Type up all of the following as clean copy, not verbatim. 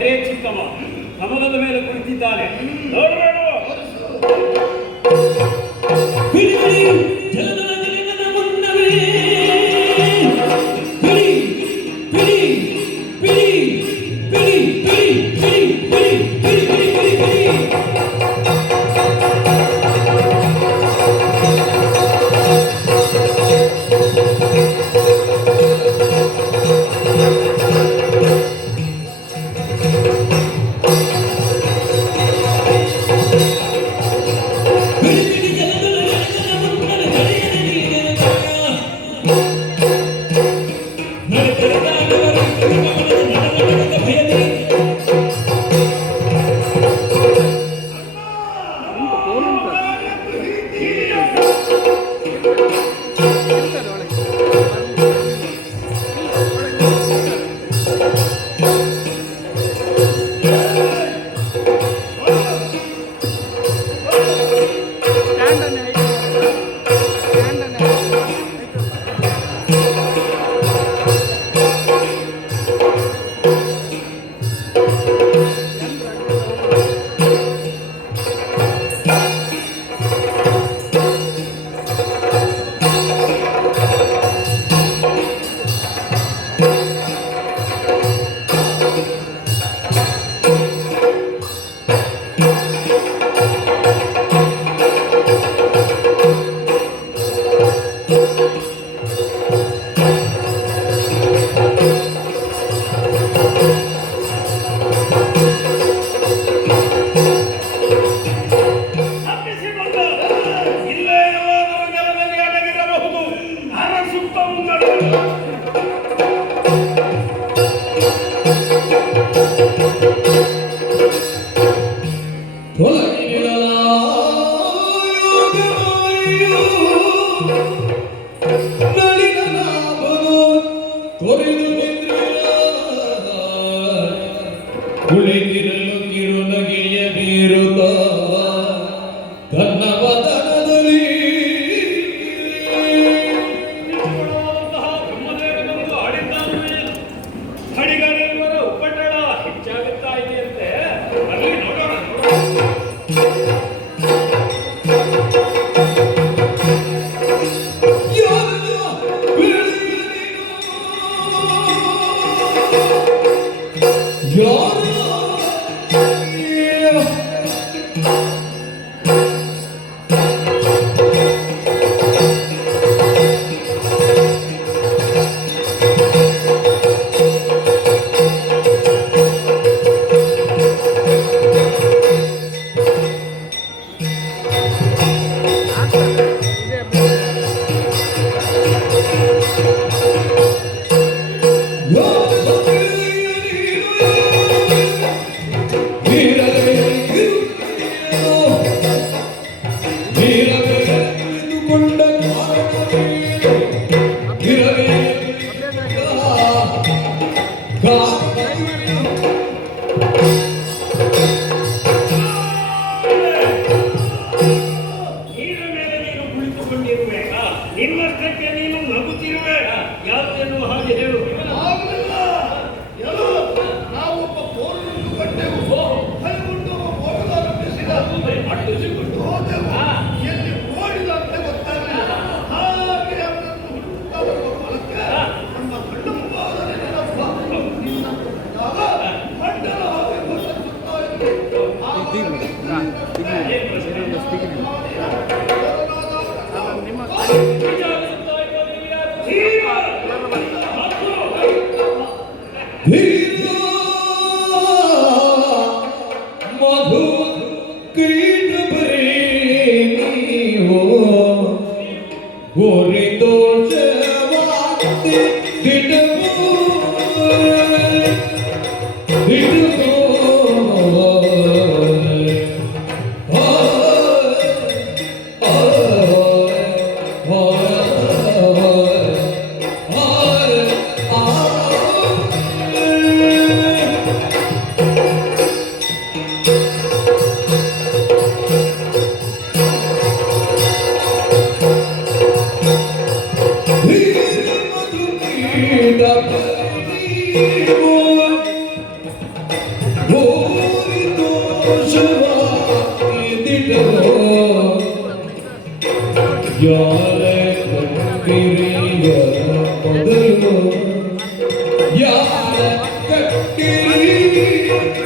ಬರೇ ಚಿಕ್ಕವ ಕಮಲದ ಮೇಲೆ ಕುಳಿತಿದ್ದಾನೆ. ನೋಡಬೇಡ ಯಾರ ಕಟ್ಟಿರಿಯ ಮೊದಲು ಯಾರ ಕಟ್ಟಿರಿ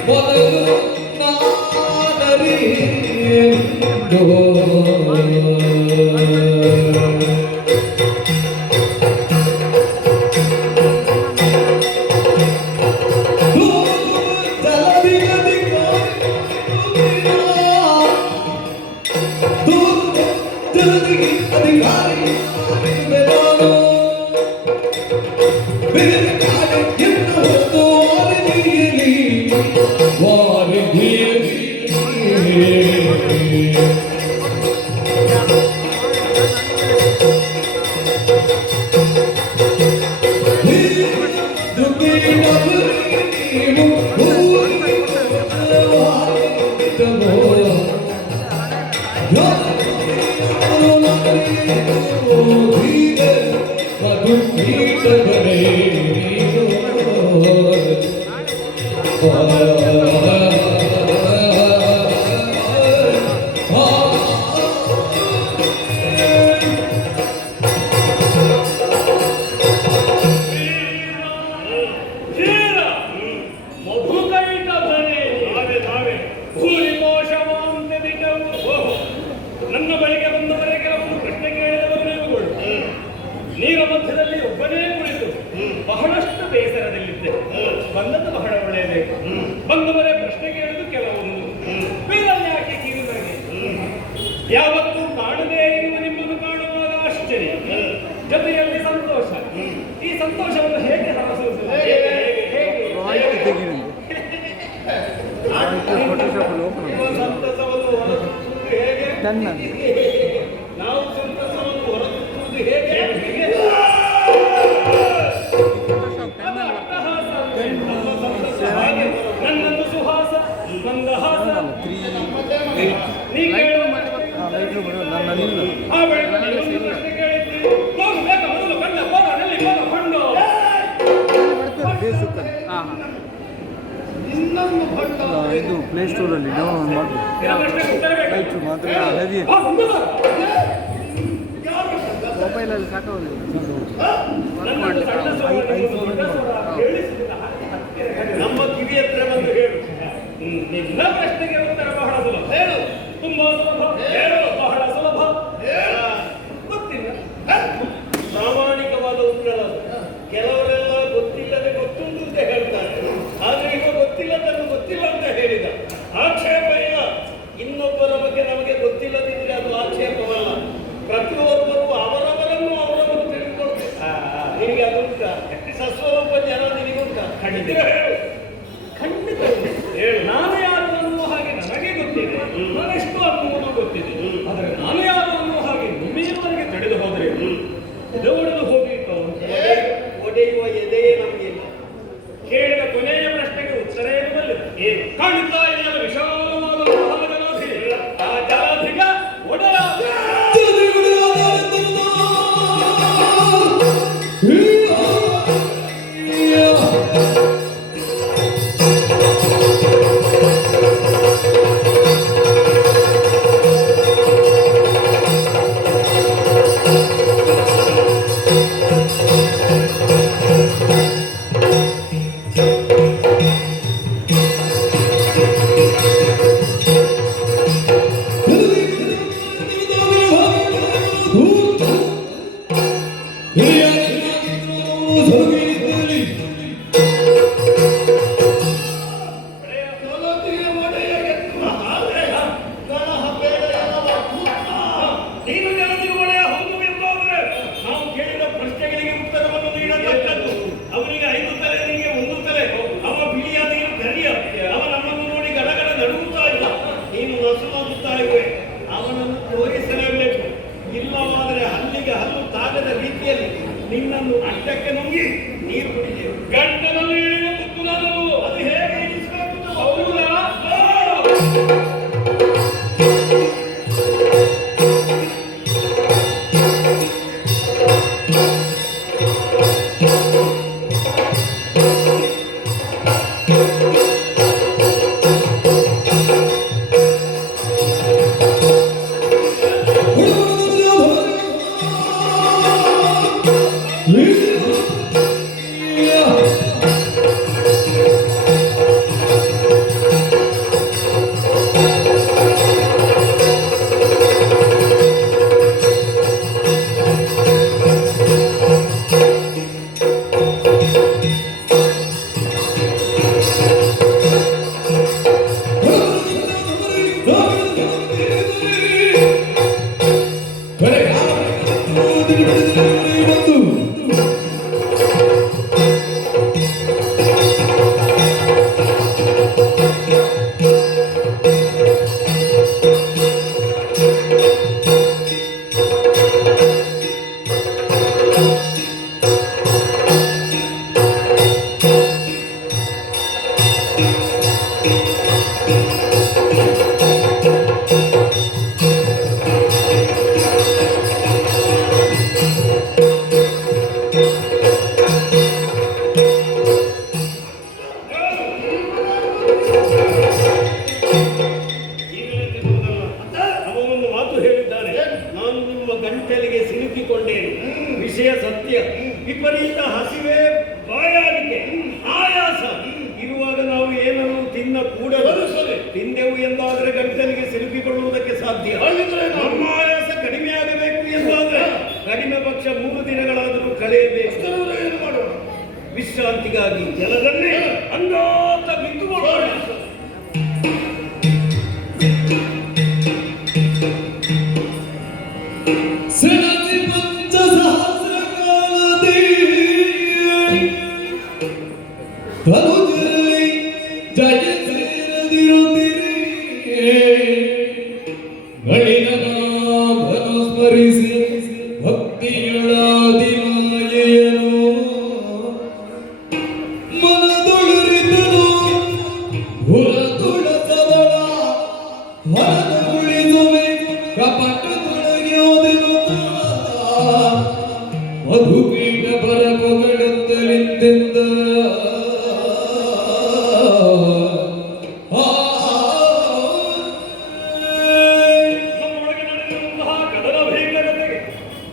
ಮೊದಲು ನಾನರಿಯೆಂದು ನನ್ನ ಬಳಿಗೆ ಬಂದವರೇ ಕೆಲವೊಂದು ಪ್ರಶ್ನೆ ಕೇಳಿದವರು ನೀವುಗಳು. ನೀರ ಮಧ್ಯದಲ್ಲಿ ಒಬ್ಬನೇ ಕುಳಿತು ಬಹಳಷ್ಟು ಬೇಸರದಲ್ಲಿದ್ದೆ. ಬಂದದ್ದು ಬಹಳ ಒಳ್ಳೆಯಬೇಕು. ಬಂದವರೇ ಪ್ರಶ್ನೆ ಕೇಳಿದ್ದು ಕೆಲವೊಂದು ಬೇರಲ್ಲಿ ಯಾಕೆ ಕಿವಿಗಳಿಗೆ ಯಾವತ್ತೂ ಕಾಣದೇ ಇರುವ ನಿಮ್ಮನ್ನು ಕಾಣುವಾಗ ಆಶ್ಚರ್ಯ, ಜೊತೆಯಲ್ಲಿ ಸಂತೋಷ. ಈ ಸಂತೋಷವನ್ನು ಹೇಗೆ ಹರಸುವುದು? ಸಂತಸವನ್ನು ಹೊರತುವುದು ಹೇಗೆ? ನಾವು ಸಂತಸವನ್ನು ಹೊರತುವುದು ಹೇಗೆ? ನನ್ನದು ಸುಹಾಸ ಮಂದಹಾಸ ನೀ ಕೇಳುವ ಇದು ಪ್ಲೇ ಸ್ಟೋರಲ್ಲಿ ಡೌನ್ಲೋಡ್ ಮಾಡಬೇಕು ಮಾತ್ರ ಹೆವಿ ಮೊಬೈಲಲ್ಲಿ ಸಾಕಾಗೋದಿಲ್ಲ ನಮ್ಮ ಕಿವಿ ಹತ್ರ ಬಂದು ಹೇಳು. ನಿನ್ನ ಪ್ರಶ್ನೆಗೆ ಉತ್ತರ ಬಹಳ ಸುಲಭ. ಹೇಳು. ತುಂಬಾ ಸುಲಭ. ಹೇಳು. ಬಹಳ ಸುಲಭ. ಗೊತ್ತಿಲ್ಲ. ಪ್ರಾಮಾಣಿಕವಾದ ಉತ್ತರ. ಕೆಲವರೆಲ್ಲ ಗೊತ್ತಿಲ್ಲದೆ ಗೊತ್ತುಂಟು ಅಂತ ಹೇಳ್ತಾರೆ. ಆದ್ರೆ ಈಗ ಗೊತ್ತಿಲ್ಲದನ್ನು ಗೊತ್ತಿಲ್ಲ ಅಂತ ಹೇಳಿದ. ಆಕ್ಷೇಪ ಇಲ್ಲ. ಇನ್ನೊಬ್ಬರ ಬಗ್ಗೆ ನಮಗೆ ಗೊತ್ತಿಲ್ಲದಿದ್ರೆ ಅದು ಆಕ್ಷೇಪವಲ್ಲ. ಪ್ರತಿಯೊಬ್ಬರು ಅವರವರನ್ನು ಅವರವರು ತಿಳಿದುಕೊಳ್ಬೇಕು. ನಿನಗೆ ಅದುಂಟ ಸಸ್ವರೂಪ ಜನ ನಿನಗುಂಟ. ಖಂಡಿತ ಹೇಳು. ಖಂಡಿತ ಹೇಳು. ನಾನು ಯಾರು ಅನ್ನುವ ಹಾಗೆ ನನಗೆ ಗೊತ್ತಿದೆ. ನಾನೆಷ್ಟು ಅನ್ನುವುದು ಗೊತ್ತಿದೆ. ಆದರೆ ನಾನು ಯಾರು ಅನ್ನುವ ಹಾಗೆ ನಿಮ್ಮೆಲ್ಲರಿಗೆ ತಿಳಿದು ಹೋದರೆ ಎದೆ ಒಡೆದು ಹೋಗಿತ್ತು. ಒಡೆಯುವ ಎದೆಯೇ ನಮಗಿಲ್ಲ. ಕೇಳಿದ ಕೊನೆಯ ಪ್ರಶ್ನೆಗೆ ಉತ್ತರ ಏನು? ಕಾಣುತ್ತಾ ಇದೆಯಲ್ಲ ವಿಶಾಲವಾದ ಜಲಾಧಿ. ಆ ಜಲಾಧಿಗ ಒಡೆಯ ಹೀಗಾಗಿ ಜಲದಲ್ಲಿ ಅಂಗಾತ ಬಿದ್ದುಕೊಳ್ಳೋಣ. ಸೆಣಸಿ ಪಂಚ ಸಹಸ್ರ ಕಾಲದಿ ತನುಜರಲ್ಲಿ ಜಯ ಸೇರದಿರುತ್ತಿರಿ ಮಳಿನ ನಾಮನು ಸ್ಮರಿಸಿ ಭಕ್ತಿಯೊಳಾದಿ ಮಾಯೆಯನು ಮನದೊಳರಿದನು ಹುರದೊಳ ಸದಳ ಮನದೊಳಿಸುವೆ ಕಪಟದೊಳಗ್ಯೋದೆನು ಮಧುಪೀಠ ಪರಪೊಗಡುತ್ತಲಿಂದೆಂದ ನಮ್ಮೊಳಗೆ ನಡೆದಿರುವಂತಹ ಕದನ ಭೀಕರತೆಗೆ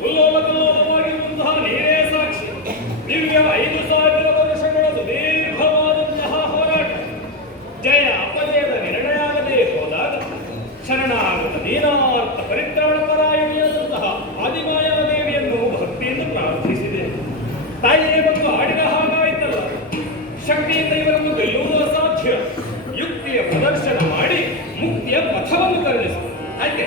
ಉಲ್ಲೋಲಕಲ್ಲೋಲವಾಗಿರುವಂತಹ ನೀರೇ ಸಾಕ್ಷಿ. ದಿವ್ಯ 5,000 ವರ್ಷಗಳ ಸುದೀರ್ಘವಾದಂತಹ ಹೋರಾಟ ಜಯ ಅಪಜಯದ ನಿರ್ಣಯ ಆಗದೆ ಹೋದಾಗ ಶರಣಾಗತ ದೀನಾರ್ಥ ಪರಿತ್ರಾಣ ಪರಾಯಣಿಯಾದಂತಹ ಆದಿಮಾಯವ ದೇವಿಯನ್ನು ಭಕ್ತಿಯಿಂದ ಪ್ರಾರ್ಥಿಸಿದೆ. ತಾಯಿಯೇ ಬಂದು ಹಾಡಿದ ಹಾಗಾಯಿತಲ್ಲ, ಶಕ್ತಿಯಿಂದ ಇವರನ್ನು ಗೆಲ್ಲುವುದು ಅಸಾಧ್ಯ. ಯುಕ್ತಿಯ ಪ್ರದರ್ಶನ ಮಾಡಿ ಮುಕ್ತಿಯ ಪಥವನ್ನು ಕರುಣಿಸಿ. ಹಾಗೆ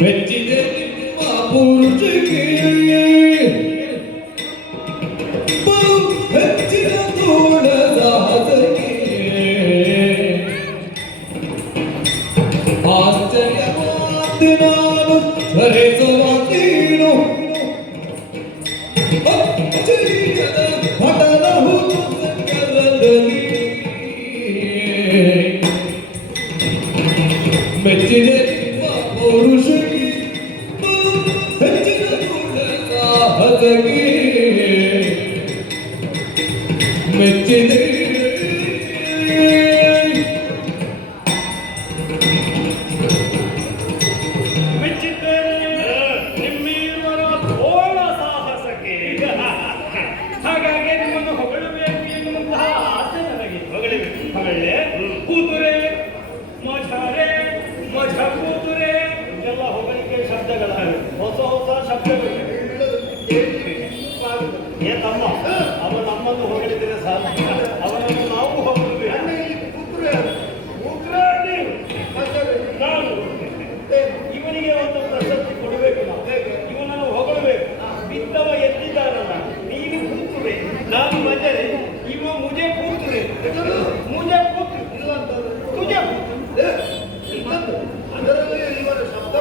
ಮೆಚ್ಚಿದೆ ನಿಮ್ಮ ಪೂರ್ಜಿಗೆ ಬಹು ಹೆಚ್ಚಿನ ತೋಳ ಸಾಧಕೆ ಆಶ್ಚರ್ಯವಾದ ನಾನು ಸ್ಮರಿಸುವಂತೇನು ಅಚ್ಚರಿಯದ ಪಟಲಹು ಸಂಕರದಲ್ಲಿ ಮೆಚ್ಚಿದೆ ನಿಮ್ಮ ಪೌರುಷಕ್ಕೆ ಹೆಚ್ಚಿನ ತೋಳ ಸಾಧಕೆ ಮೆಚ್ಚಿದೆ ಮೆಚ್ಚಿದ್ದೇನೆ ನಿಮ್ಮಿರುವರ ತೋಳ ಸಾಹಸಕ್ಕೆ. ಹಾಗಾಗಿ ನಿಮ್ಮನ್ನು ಹೊಗಳಬೇಕು ಎನ್ನುವಂತಹ ಆಸೆ ನನಗೆ. ಹೊಗಳೇ ಕೂತುರೆ ಮಜಾರೆ ಮಜ ಕೂತುರೆ ಎಲ್ಲ ಹೊಗಳಿಕೆ ಶಬ್ದಗಳ ಹೊಸ ಹೊಸ ಶಬ್ದಗಳು. ಏ ತಮ್ಮ, ಅವ ನಮ್ಮನ್ನು ಹೊಗಳಿದರೆ ಸಾಧ್ಯ, ಅವನನ್ನು ನಾವು ಹೊಗಳಬೇಕು. ನಾನು ಇವನಿಗೆ ಒಂದು ಪ್ರಶಸ್ತಿ ಕೊಡಬೇಕು. ನಾವು ಇವನನ್ನು ಹೊಗಳಬೇಕು. ಬಿದ್ದವ ಎದ್ದಿದ್ದಾನಲ್ಲ, ನೀನು ಕೂತುರೆ, ನಾನು ಮಜರೆ, ಇವ ಮುಜೆ ಕೂತುರೆ, ಮುಜೆ ಕೂತು ತುಜೆ ಅದರಲ್ಲಿ ಇವರ ಶಬ್ದ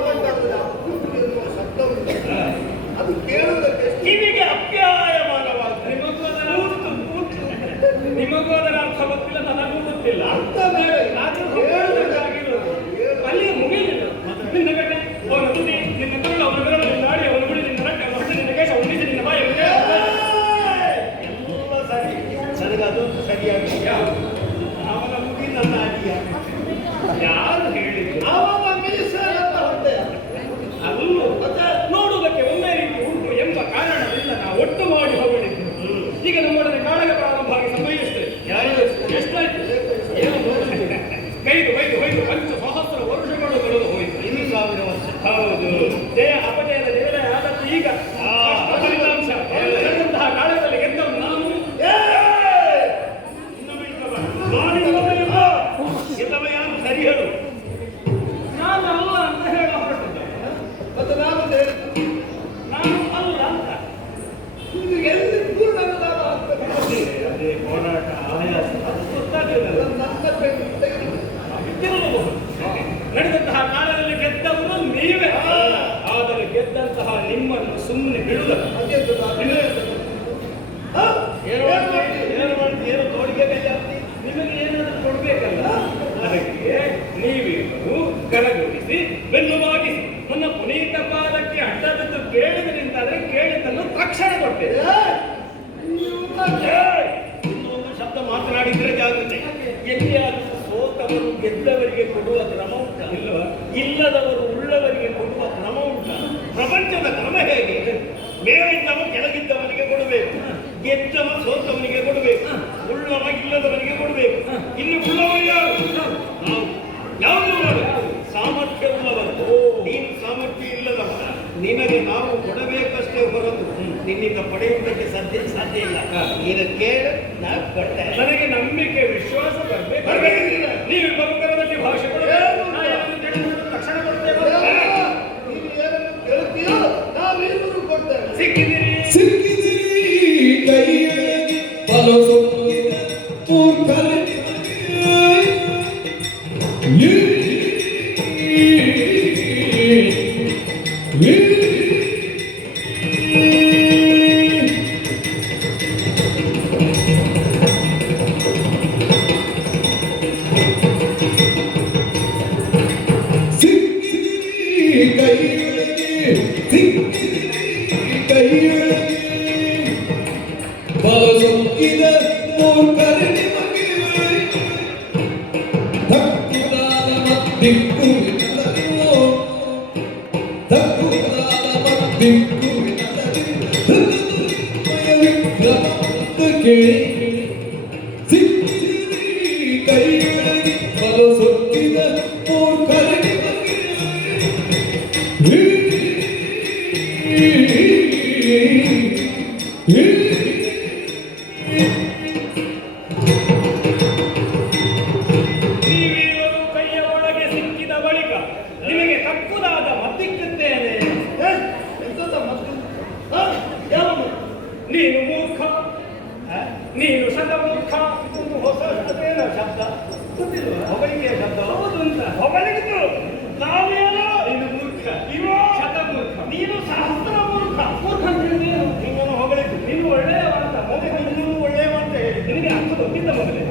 ಅದು ಕೇಳುವುದಕ್ಕೆ ಕಿವಿಗೆ ಅಪ್ಯಾಯಮಾನವಾಗ್ತದೆ. ನಿಮಗೂ ಅದರ ಅರ್ಥ ಗೊತ್ತಿಲ್ಲ, ನನಗೂ ಗೊತ್ತಿಲ್ಲ. ಅರ್ಥ ಬೇರೆ. ನಾನು ಹೇಳುವುದಕ್ಕಾಗಿರೋದು. ಅಲ್ಲಿ ಮುಗಿಲಿಲ್ಲ. ನಿನ್ನ ಗಂಟೆ ಅವನ ತುದಿ, ನಿನ್ನ ಕರುಳು ಅವನ ಬೆರಳು, ನಿನ್ನ ನಾಡಿ ಅವನ ಗುಡಿ, ನಿನ್ನ ರಟ್ಟ ಅವನ ಹೊಟ್ಟೆ, ನಿನ್ನ ಕೇಶ ಅವನ ನಿಜ, ನಿನ್ನ ಬಾಯಿ ಅವನ ಎಲ್ಲ ಸರಿ. ನನಗೆ ಅದೊಂದು ಸರಿಯಾಗಿ ಅವನ ಮುಗಿ ನನ್ನ ಅಡಿಯ. ಯಾರು ಹೇಳಿದ್ರು? ಅವನ ಮೀಸಲ ಹೊಟ್ಟೆ ಅಲ್ಲೂ ನೋಡುವುದಕ್ಕೆ ಒಂದೇ ರೀತಿ ಉಂಟು ಎಂಬ ಕಾರಣದಿಂದ ನಾವು ಒಟ್ಟು ಮಾಡಿ ಹೊಗಳಿದ್ದು. ಈಗ ನಮ್ಮೊಡನೆ ಕಾಳಗ ಪ್ರಾರಂಭ ಆಗಿ ಸಮಯ ಎಷ್ಟೇ? ಎಷ್ಟಾಯ್ತು? ಏನು ಕೈದು ಹೊಯ್ದು ಪಂಚ ಸಹಸ್ರ ವರ್ಷಗಳು ಕಳೆದು ಹೋಯಿತು. 5,000 ವರ್ಷ. ಹೌದು. ಜಯ ಅಪಜಯದ ನಿರ್ಣಯ ಆದದ್ದು ಈಗ. ಫಲಿತಾಂಶ ನಡೆದಂತಹ ಕಾಳಗದಲ್ಲಿ ಗೆದ್ದವನು ನಾನು. ಗೆದ್ದವ ಯಾರು? ಸರಿ ಹೇಳು. ನಾನು ಅಲ್ಲ ಅಂತ ಹೇಳ ಹೊರಟಿದ್ದ. ಮತ್ತು ನಾನು ಹೇಳಿದ್ದು ನಾನು ಅಲ್ಲ ಅಂತ. ಇದು ಎಲ್ಲಿ ಪೂರ್ಣವಿಲ್ಲ ಅದೇ ಹೋರಾಟ ಆಯಾಸ ಅದು ಗೊತ್ತಾಗಲಿಲ್ಲ. ನನ್ನ ಬೆನ್ನು ಇದ್ದಿರಬಹುದು. ನಡೆದಂತಹ ಕಾಲದಲ್ಲಿ ಗೆದ್ದವರು ನೀವೇ. ಆದರೆ ಗೆದ್ದಂತಹ ನಿಮ್ಮನ್ನು ಸುಮ್ಮನೆ ಬಿಡುವುದಲ್ಲ. ಏನು ತೋಡಿಗೆ ಬೇಜಾರ್ತಿ? ನಿಮಗೆ ಏನಾದರೂ ಕೊಡ್ಬೇಕಲ್ಲ. ಅದಕ್ಕೆ ನೀವಿಬ್ಬರು ಕರಗೊಳಿಸಿ ಬೆನ್ನು ಬಾಗಿಸಿ ನನ್ನ ಪುನೀತ ಪಾದಕ್ಕೆ ಅಡ್ಡ ಬಿದ್ದು ಕೇಳಿದ್ರಿಂದಾದ್ರೆ ಕೇಳಿದ್ದನ್ನು ತಕ್ಷಣ ಕೊಡ್ತೇನೆ. ಇನ್ನೊಂದು ಶಬ್ದ ಮಾತನಾಡಿದ್ರೆ ಜಾಗ್ರತೆ. ಎಲ್ಲಿಯಾದರೂ ಸೋತವರು ಗೆದ್ದವರಿಗೆ ಕೊಡುವ ಕ್ರಮ ಉಂಟ ಇಲ್ಲವಾ? ಇಲ್ಲದವರು ಉಳ್ಳವರಿಗೆ ಕೊಡುವ ಕ್ರಮ ಉಂಟ? ಪ್ರಪಂಚದ ಕ್ರಮ ಹೇಗೆ? ಮೇಲಿದ್ದವ ಕೆಳಗಿದ್ದವನಿಗೆ ಕೊಡಬೇಕು, ಗೆದ್ದವ ಸೋತವನಿಗೆ ಕೊಡಬೇಕು, ಉಳ್ಳವ ಇಲ್ಲದವನಿಗೆ ಕೊಡಬೇಕು. ಇನ್ನು ಉಳ್ಳವರು ಯಾರು? ನಾವು. ಯಾವುದು ಉಳ್ಳವರು? ಸಾಮರ್ಥ್ಯ ಉಳ್ಳವರು. ನೀನು ಸಾಮರ್ಥ್ಯ ಇಲ್ಲದವ, ನಿನಗೆ ನಾವು ಕೊಡಬೇಕಷ್ಟೇ ಹೊರತು ನಿನ್ನಿಂದ ಪಡೆಯುವುದಕ್ಕೆ ಸಾಧ್ಯ ಇಲ್ಲ. ನೀನು ಕೇಳು, ನಾವು ಕೊಡ್ತೇವೆ. ನನಗೆ ನಂಬಿಕೆ ವಿಶ್ವಾಸ ಬರ್ಬೇಕಿಲ್ಲ. ನೀವು ಬರುವುದಕ್ಕೆ ಭಾಷೆ ಕೊಡಬೇಕು. ನಾ ಏನನ್ನು ತಿಳಿದುಕೊಂಡು ತಕ್ಷಣ ಕೊಡ್ತೇವೆ. ನೀನು ಏನನ್ನು ಕೇಳ್ತೀಯೋ ನಾವೇನನ್ನು ಕೊಡ್ತೇವೆ. ಸಿಕ್ಕಿದ್ದೀರಿ ಸಿಕ್ಕಿದಿರಿ ಕೈಯೊಳಗೆ ಫಲಸೊಪ್ಪಿನ ಮೂರ್ಖರೇ. ಸಿಕ್ಕಿದಿರಿ ಕೈಯೊಳಗೆ, ಸಿಕ್ಕಿದಿರಿ ಕೈಯೊಳಗೆ ಫಲಸೊಪ್ಪಿನ ಮೂರ್ಖರೇ ನಿಮಗೆ. ತಕ್ಕುದಾದ ಮತ್ತಿಕ್ಕು ವಿನದರಿವೋ, ತಕ್ಕುದಾದ ಮತ್ತಿಕ್ಕು ವಿನದರಿವೋ, ವಿಕ್ರಮ ಕೇಳಿ. ಸಿಕ್ಕಿದಿರಿ ಕೈಯೊಳಗೆ ಫಲಸೊಪ್ಪಿನ ಮೂರ್ಖರೇ ನಿಮಗೆ. ನೀವೀಗಲೂ ಕೈಯ ಒಳಗೆ ಸಿಕ್ಕಿದ ಬಳಿಕ ನಿಮಗೆ ತಕ್ಕುದಾದ ಮದ್ದಿಕ್ಕುತ್ತೇನೆ. ಎಂತದ ಮತ್ತು ಯಾವ ಮತ್ತು? ನೀನು ಮೂರ್ಖ, ನೀನು ಶತಮೂರ್ಖ. ಇದೊಂದು ಹೊಸ ಅದೇನ ಶಬ್ದ ಗೊತ್ತಿಲ್ವ? ಹೊಗಳಿಕೆಯ ಶಬ್ದ ಹೌದು ಅಂತ ಹೊಗಳಿದ್ದು. ನಾವೇನೋ ನೀನು ಮೂರ್ಖ, ಇವ ಶತಮೂರ್ಖ, ನೀನು ಸಹಸ್ರ ಮೂರ್ಖ. ಮೂರ್ಖ ಅಂತ ಹೇಳಿದ್ರು ನಿನ್ನನ್ನು ಹೊಗಳಿದ್ದು. ನೀನು ಒಳ್ಳೆಯವಂತ, ಮೊದಲು ನೀನು ಒಳ್ಳೆಯವಂತ ಹೇಳಿ ನಿನಗೆ ಅರ್ಥ ಗೊತ್ತಿದ್ದ ಮೊದಲೇ.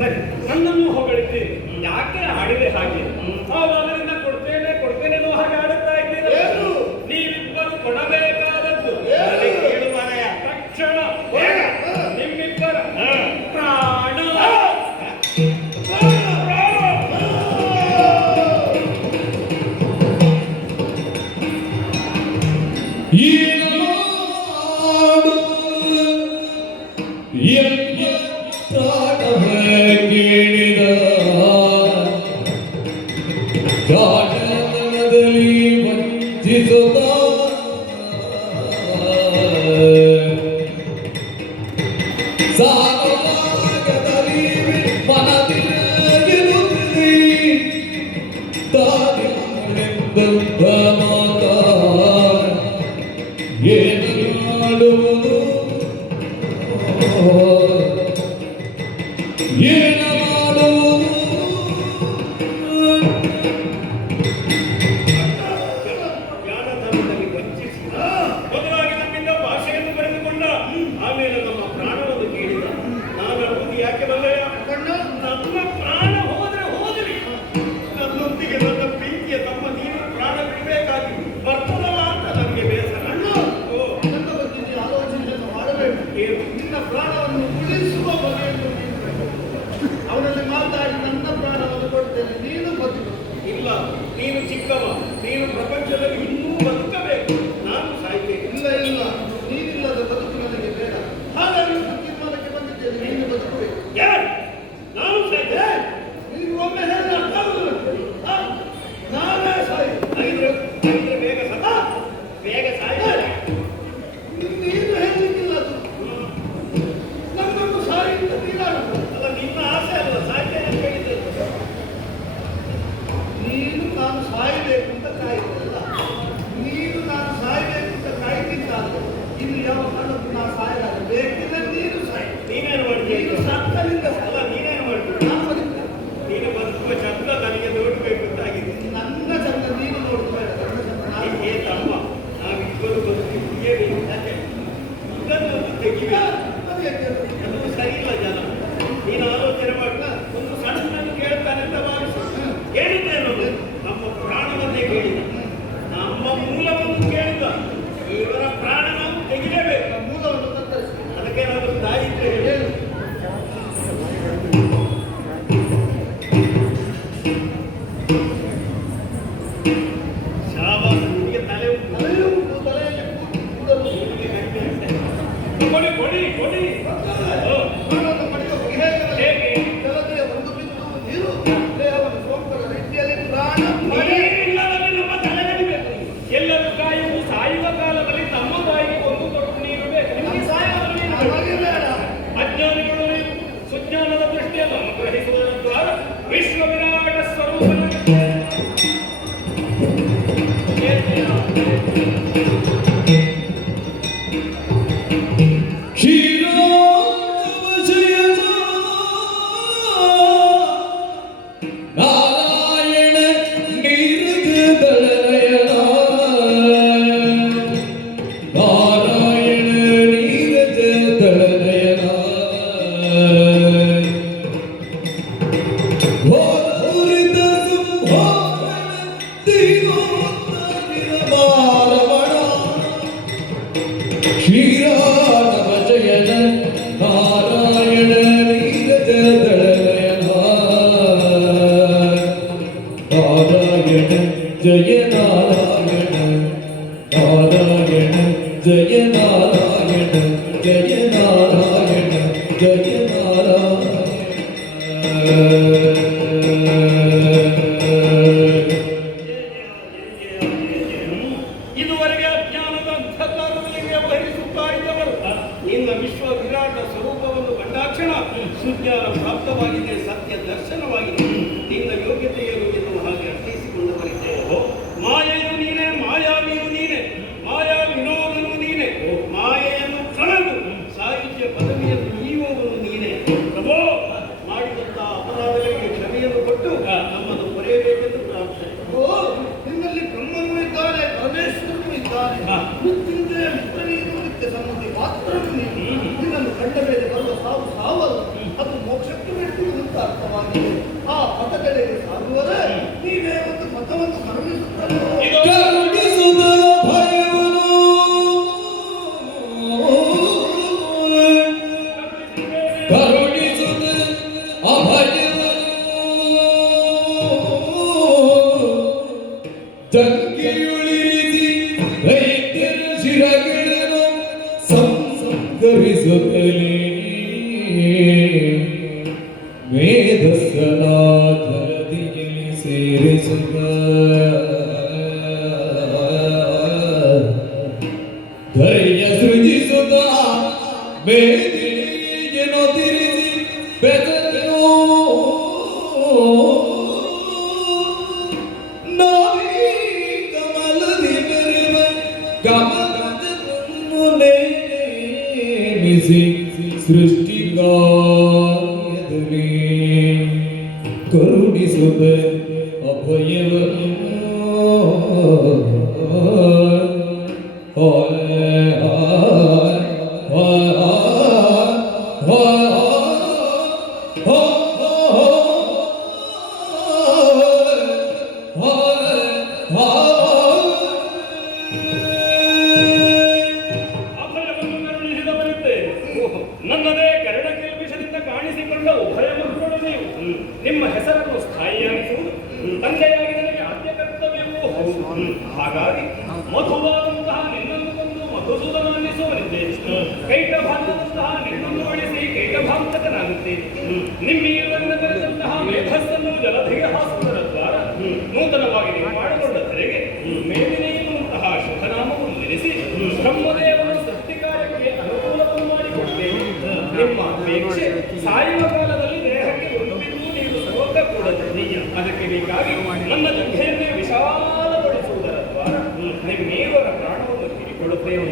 ಸರಿ, ನನ್ನನ್ನು ಹೊಗಳಿದ್ದೆ, ಯಾಕೆ ಆಡಿದೆ ಹಾಗೆ? ಆವಾಗಲಿಂದ ಕೊಡ್ತೇನೆ ಕೊಡ್ತೇನೆ ಅನ್ನೋ ಹಾಗೆ ಆಡುತ್ತಾ ಇದ್ದೀರ. ಏನು? ನೀವಿಬ್ಬರು ಕೊಡಬೇಕಾದದ್ದು ನನಗೆ ಕೇಳು ಮಾರಾಯ. ತಕ್ಷಣ ಬೇಗ ನಿಮ್ಮಿಬ್ಬರ ಪ್ರಾಣ. ಏನು ಮಾಡು ಎಂಬ ಪ್ರಾಣವ ಕೇಳಿದ ಜಾಣತನದಲ್ಲಿ ವಂಚಿಸುತ್ತ ಸಾಗಲಾಗದಲ್ಲಿ ಮನದಿರುತ್ತದೆ ತಾನೆಂಬ ಮಾತ ಏನು ಮಾಡುವುದು ಏನು ಮಾಡುವುದು ಜ್ಞಾನಧರ್ಮದಲ್ಲಿ ವಂಚಿಸಿ ಮೊದಲಾಗಿ ನಮ್ಮಿಂದ ಭಾಷೆಯನ್ನು ಪಡೆದುಕೊಂಡ, ಆಮೇಲೆ ನಮ್ಮ ಪ್ರಾಣವನ್ನು ಕೇಳಿದ. ನಾನು ಅಡುವುದು ಯಾಕೆ ಬಲ್ಲೆಯ? ನನ್ನ ಪ್ರಾಣ ಹೋದ್ರೆ ಹೋಗಲಿ, ನನ್ನೊಂದಿಗೆ ನನ್ನ ಪ್ರೀತಿಯ ತಮ್ಮ ನೀನು ಪ್ರಾಣ ಬಿಡಬೇಕಾಗಿ ಬರ್ತದಲ್ಲ ಅಂತ ನನಗೆ ಬೇಸರ. ಓ, ನನ್ನ ಬಗ್ಗೆ ನೀನು ಆಲೋಚನೆಯನ್ನು ಮಾಡಬೇಕು. ಏನು? ನಿನ್ನ ಪ್ರಾಣವನ್ನು ಉಳಿಸುವ ಬಗೆಯನ್ನು ನೀನು ಅವನಲ್ಲಿ ಮಾತಾಡಿ ನನ್ನ ಪ್ರಾಣವನ್ನು ಕೊಡ್ತೇನೆ, ನೀನು ಬದುಕು. ಇಲ್ಲ, ನೀನು ಚಿಕ್ಕವ, ನೀನು ಪ್ರಪಂಚದಲ್ಲಿ ಇನ್ನೂ ಬದುಕಬೇಕು, ನಾನು ಸಾಯ್ತೇನೆ. ಇಲ್ಲ ಇಲ್ಲ, ನೀನಿಲ್ಲದ ಬದುಕು ನನಗೆ ಬೇಡ. ಹಾಗಾಗಿ ನಾನು ತೀರ್ಮಾನಕ್ಕೆ ಬಂದಿದ್ದೇನೆ, ನೀನು ಬದುಕಬೇಕು. ಯಾರು? ನಾನು ಸಾಯ್ತೇನೆ. ನಿನಗೆ ಒಮ್ಮೆ ಹೇಳಿದ ಅರ್ಥ ಆಗುವುದಿಲ್ಲ. ನಾನೇ ಸಾಯಿ. ಐದ್ರೆ ಬೇಗ ಬೇಗ ಸಾಯ್ತಾರೆ. ನೀನು ಹೇಳಲಿಕ್ಕಿಲ್ಲ ಅದು. ನನ್ನನ್ನು ಸಾಯಿ ಅಂತ ನೀನಾಡುವುದು. ಅಲ್ಲ, ನಿನ್ನ ಆಸೆ ಅಲ್ಲ ಸಾಯ್ತೇನೆ ಅಂತ ಹೇಳಿದ್ದು. ನೀನು ನಾನು ಸಾಯಬೇಕು ಅಂತ ಕಾಯ್ದಲ್ಲ, ನೀನು ನಾನು ಸಾಯಬೇಕು ಅಂತ ಕಾಯ್ದಿದ್ದಾದ್ರೆ ಇನ್ನು ಯಾವ ಕಾರಣಕ್ಕೂ ನಾನು ಸಾಯಲಾರೆ. ಬೇಕಿದ್ರೆ ನೀನು ಸಾಯಿ. ನೀನೇನು ಮಾಡ್ತೀಯ? ನೀನು ಸತ್ತಲಿಂದ ಅಲ್ಲ, ನೀನೇನು ಮಾಡ್ತೀಯ? ನಾನು ಬದುಕಿಲ್ಲ. ನೀನು ಬದುಕುವ ಚಂದ ನನಗೆ ನೋಡಬೇಕು ಅಂತಾಗಿದೆ. ನನ್ನ ಚಂದ ನೀನು ನೋಡ್ಬೇಡ, ನನ್ನ ಚಂದ ನಾನು ಏ ತಮ್ಮ, ನಾವಿಬ್ಬರು ಕ್ಷೀರಾವಶಯಜ ನಾರಾಯಣ ನೀರಜದಳನಯನ ನಾರಾಯಣ ನೀರಜದಳನಯನ ಘೋರಪುರಿತ ಸಿಂಹಾಸನ ದಿನೋತ್ತ ನಿರಮಾರಮಣ ಕ್ಷೀರಾವಶಯಜ ನಾರಾಯಣ ನೀರಜದಳನಯನ ನಾರಾಯಣ ಜಯ ನಾರಾಯಣ ನಾರಾಯಣ ಜಯ ನಾರಾಯಣ ಜಯ ನಾರಾಯಣ ಜಯ ಇದುವರೆಗೆ ಅಜ್ಞಾನದ ಅಂಧಕಾರದಲ್ಲಿ ವ್ಯವಹರಿಸುತ್ತಾ ಇದ್ದವರು ನಿನ್ನ ವಿಶ್ವ ವಿರಾಟ ಸ್ವರೂಪವನ್ನು ಕಂಡಾಕ್ಷಣ ಸುಜ್ಞಾನ ಪ್ರಾಪ್ತವಾಗಿದೆ, ಸತ್ಯ ದರ್ಶನವಾಗಿದೆ. ನಿನ್ನ ಯೋಗ್ಯತೆಯನ್ನು ಎನ್ನುವ ಹಾಗೆ ಅರ್ಥೈಸಿಕೊಂಡವರಿದ್ದೇವೆ. ಮಾಯೆಯು ನೀನೆ, ಮಾಯಾವಿಯು ನೀನೆ, ಮಾಯಾ ವಿನೋದನು ನೀನೆ, ಮಾಯೆಯನ್ನು ಕಳೆದು ಸಾಹಿತ್ಯ ಪದವಿಯನ್ನು ನೀಯುವವನು ನೀನೆ. ಪ್ರಭೋ, ಮಾಡಿದಂತಹ ಅಪರಾಧಗಳಿಗೆ ಕ್ಷಮೆಯನ್ನು ಕೊಟ್ಟು ನಮ್ಮನ್ನು ಪಡೆಯಬೇಕೆಂದು ಪ್ರಾರ್ಥನೆ. ಓ, ನಿನ್ನಲ್ಲಿ ಬ್ರಹ್ಮನೂ ಇದ್ದಾನೆ, ಪರಮೇಶ್ವರನೂ ಇದ್ದಾನೆ. ಮೃತ್ಯುಂಜಯ ವಿಪ್ರವೀತ ನಿತ್ಯ ಸಂಬಂಧಿ ಮಾತ್ರವೂ ನೀನು. ನಿನ್ನನ್ನು ಕಂಡ ಮೇಲೆ ಬರುವ ಸಾವು ಸಾವಲ್ಲ, ಅದು ಮೋಕ್ಷಕ್ಕೆ ಬಿಡುವುದು ಅಂತ ಅರ್ಥವಾಗಿದೆ. ಆ ಪಥಗಳಿಗೆ ಸಾಗುವರೆ ನೀವೇ ಒಂದು ಪಥವನ್ನು ಕರುಣಿಸುತ್ತಲೋ. ಕರುಣಿಸುವ ಭಯವನು ಕರುಣಿಸುವ ಅಭಯವನು ತಂಗಿಯುಳಿರಿಸಿ ರೈತರ ಶಿರಗಳನ್ನು ಸಂಸ್ಕರಿಸುತ್ತಲೇ ಮೇಧಸ್ಸನಾಧರದಿಯಲ್ಲಿ ಸೇರಿಸುತ್ತ ಧೈರ್ಯ ಸೃಜಿಸುತ್ತ ಮೇದಿನಿಯನ್ನು ತಿರಿಸಿ ಬೆದರನು ನಾವೀ ಕಮಲದಿ ಮೆರೆವ ಕಮಲದನ್ನು ನೇಮಿಸಿ ಸೃಷ್ಟಿಕಾರ್ಯದಲ್ಲಿ ಕರುಣಿಸುವ ಅಭಯವನ್ನು ಅಭಯವನ್ನು ಕರುಣಿಸಿದವರಿದ್ದೆ. ನನ್ನದೇ ಕರಡ ಕೆಲ್ಪಿಸದಿಂದ ಕಾಣಿಸಿಕೊಂಡ ಉಭಯ ಮಕ್ಕಳು ನೀವು. ನಿಮ್ಮ ಹೆಸರನ್ನು ಸ್ಥಾಯಿಯಾಗಿಸುವುದು ತಂದೆಯಾಗಿ ನನಗೆ ಆದ್ಯ ಕರ್ತವ್ಯವೂ ಹೌದು. ಹಾಗಾಗಿ ಮಧುವಾದಂತಹ ನಿನ್ನನ್ನು ಕೊಂದು ಮಧುಸೂದನನ್ನಿಸುವನಿದ್ದೆ. ಕೈಟಭಾಗದಂತಹ ನಿನ್ನನ್ನು ಅಳಿಸಿ ಕೈಟಭಾಂತಕನಾಗುತ್ತೇನೆ. ನಿಮ್ಮೀರನ್ನು ಕರೆದಂತಹ ಮೇಧಸ್ಸನ್ನು ಜಲಧಿಗೆ ಹಾಸುವುದರ ದ್ವಾರ ನೂತನವಾಗಿ ನೀವು ಮಾಡಿಕೊಂಡ ತೆರೆಗೆ ಮೇಲಿನೆಯುವಂತಹ ಶುಭನಾಮವನ್ನು ನೆನೆಸಿ ಬ್ರಹ್ಮದೇವನ ಸೃಷ್ಟಿ ಕಾರ್ಯಕ್ಕೆ ಅನುಕೂಲವನ್ನು ಮಾಡಿಕೊಡ್ತೇವೆ. ನಿಮ್ಮ ಅಪೇಕ್ಷೆ ಸಾಯುವ ಕಾಲದಲ್ಲಿ ದೇಹಕ್ಕೆ ಒಂದು ಬಿಂದು ನೀರು ಸರೋಕ ಕೂಡದು. ಅದಕ್ಕೆ ಬೇಕಾಗಿ ನನ್ನ ಜಂಘೆಯನ್ನೇ ವಿಶಾಲಗೊಳಿಸುವುದರ ದ್ವಾರ ನಿಮ್ಮೇವರ ಪ್ರಾಣವನ್ನು ಕಿಡಿಕೊಡುತ್ತೇವೆ.